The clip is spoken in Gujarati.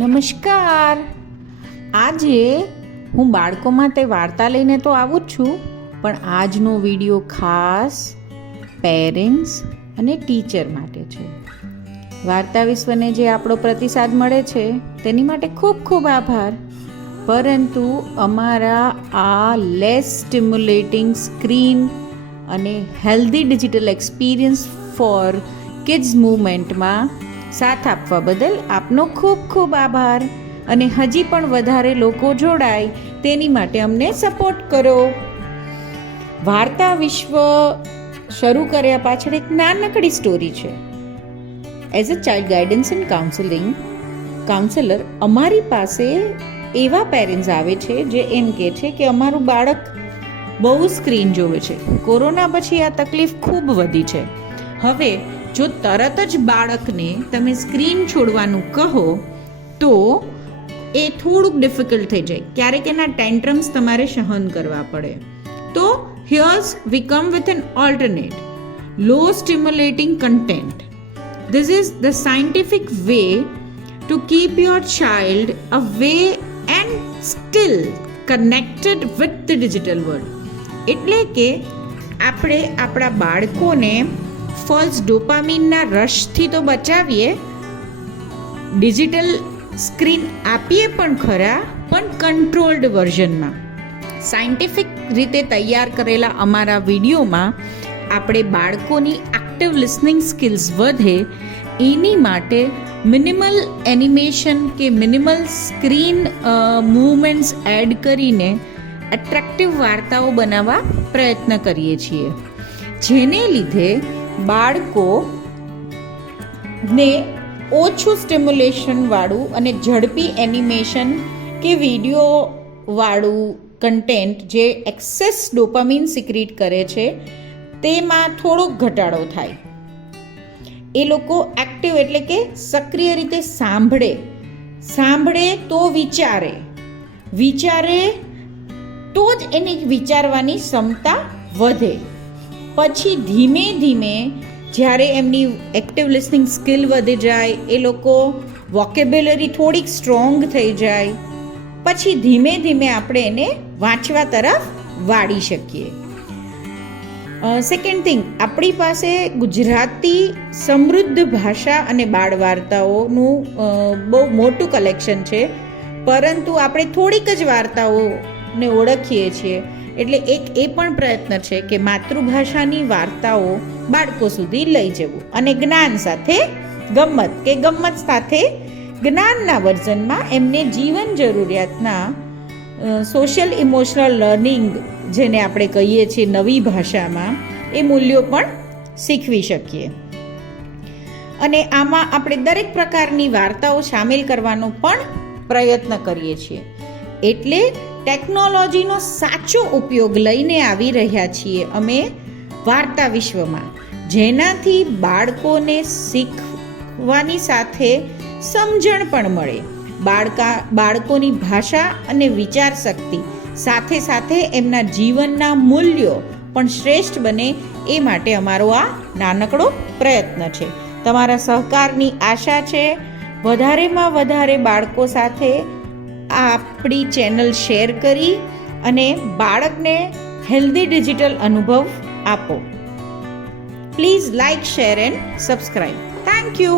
નમસ્કાર. આજે હું બાળકો માટે વાર્તા લઈને તો આવું જ છું, પણ આજનો વિડીયો ખાસ પેરેન્ટ્સ અને ટીચર માટે છે. વાર્તા વિશ્વને જે આપણો પ્રતિસાદ મળે છે તેની માટે ખૂબ ખૂબ આભાર. પરંતુ અમારા આ લેસ સ્ટિમ્યુલેટિંગ સ્ક્રીન અને healthy digital experience for kids મૂવમેન્ટમાં સાથ આપવા બદલ આપનો ખૂબ ખૂબ આભાર. અને હજી પણ વધારે લોકો જોડાય તેની માટે અમને સપોર્ટ કરો. વાર્તા વિશ્વ શરૂ કર્યા પાછળ એક નાનકડી સ્ટોરી છે. As a child guidance and counsellor અમારી પાસે એવા પેરેન્ટ્સ આવે છે જે એમ કહે છે કે અમારું બાળક બહુ સ્ક્રીન જોવે છે. કોરોના પછી આ તકલીફ ખૂબ વધી છે. હવે જો તરત જ બાળકને તમે સ્ક્રીન છોડવાનું કહો તો એ થોડુંક ડિફિકલ્ટ થઈ જાય. ક્યારેક એના ટેન્ટ્રમ્સ તમારે સહન કરવા પડે. તો here's we come with an alternate low stimulating content. This is the scientific way to keep your child away and still connected with the digital world. એટલે કે આપણે આપણા બાળકોને ફોલ્સ ડોપામીનના રશથી તો બચાવીએ, ડિજિટલ સ્ક્રીન આપીએ પણ ખરા, પણ કંટ્રોલ્ડ વર્ઝનમાં. સાયન્ટિફિક રીતે તૈયાર કરેલા અમારા વિડીયોમાં આપણે બાળકોની એક્ટિવ લિસનિંગ સ્કિલ્સ વધે એની માટે મિનિમલ એનિમેશન કે મિનિમલ સ્ક્રીન મૂવમેન્ટ્સ એડ કરીને એટ્રેક્ટિવ વાર્તાઓ બનાવવા પ્રયત્ન કરીએ છીએ, જેને લીધે બાળકોને ઓછું સ્ટિમ્યુલેશનવાળું અને ઝડપી એનિમેશન કે વિડીયોવાળું કન્ટેન્ટ જે એક્સેસ ડોપામીન સિક્રીટ કરે છે તેમાં થોડોક ઘટાડો થાય. એ લોકો એક્ટિવ એટલે કે સક્રિય રીતે સાંભળે તો વિચારે તો જ એની વિચારવાની ક્ષમતા વધે. પછી ધીમે ધીમે જ્યારે એમની એક્ટિવ લિસનિંગ સ્કિલ વધી જાય, એ લોકો વોકેબ્યુલરી થોડીક સ્ટ્રોંગ થઈ જાય, પછી ધીમે ધીમે આપણે એને વાંચવા તરફ વાળી શકીએ. સેકન્ડ થિંગ, આપણી પાસે ગુજરાતી સમૃદ્ધ ભાષા અને બાળ વાર્તાઓનું બહુ મોટું કલેક્શન છે, પરંતુ આપણે થોડીક જ વાર્તાઓને ઓળખીએ છીએ. એટલે એક એ પણ પ્રયત્ન છે કે માતૃભાષાની વાર્તાઓ બાળકો સુધી લઈ જવું અને જ્ઞાન સાથે ગમ્મત સાથે જ્ઞાનના વર્ઝનમાં એમને જીવન જરૂરિયાતના સોશિયલ ઇમોશનલ લર્નિંગ, જેને આપણે કહીએ છીએ નવી ભાષામાં, એ મૂલ્યો પણ શીખવી શકીએ. અને આમાં આપણે દરેક પ્રકારની વાર્તાઓ સામેલ કરવાનો પણ પ્રયત્ન કરીએ છીએ. એટલે ટેકનોલોજીનો સાચો ઉપયોગ લઈને આવી રહ્યા છીએ અમે વાર્તા વિશ્વમાં, જેનાથી બાળકોને શીખવાની સાથે સમજણ પણ મળે. બાળકોની ભાષા અને વિચાર શક્તિ સાથે સાથે એમના જીવનના મૂલ્યો પણ શ્રેષ્ઠ બને, એ માટે અમારો આ નાનકડો પ્રયત્ન છે. તમારા સહકારની આશા છે. વધારેમાં વધારે બાળકો સાથે આપણી ચેનલ શેર કરી અને બાળકને હેલ્ધી ડિજિટલ અનુભવ આપો. Please like, share and subscribe. Thank you.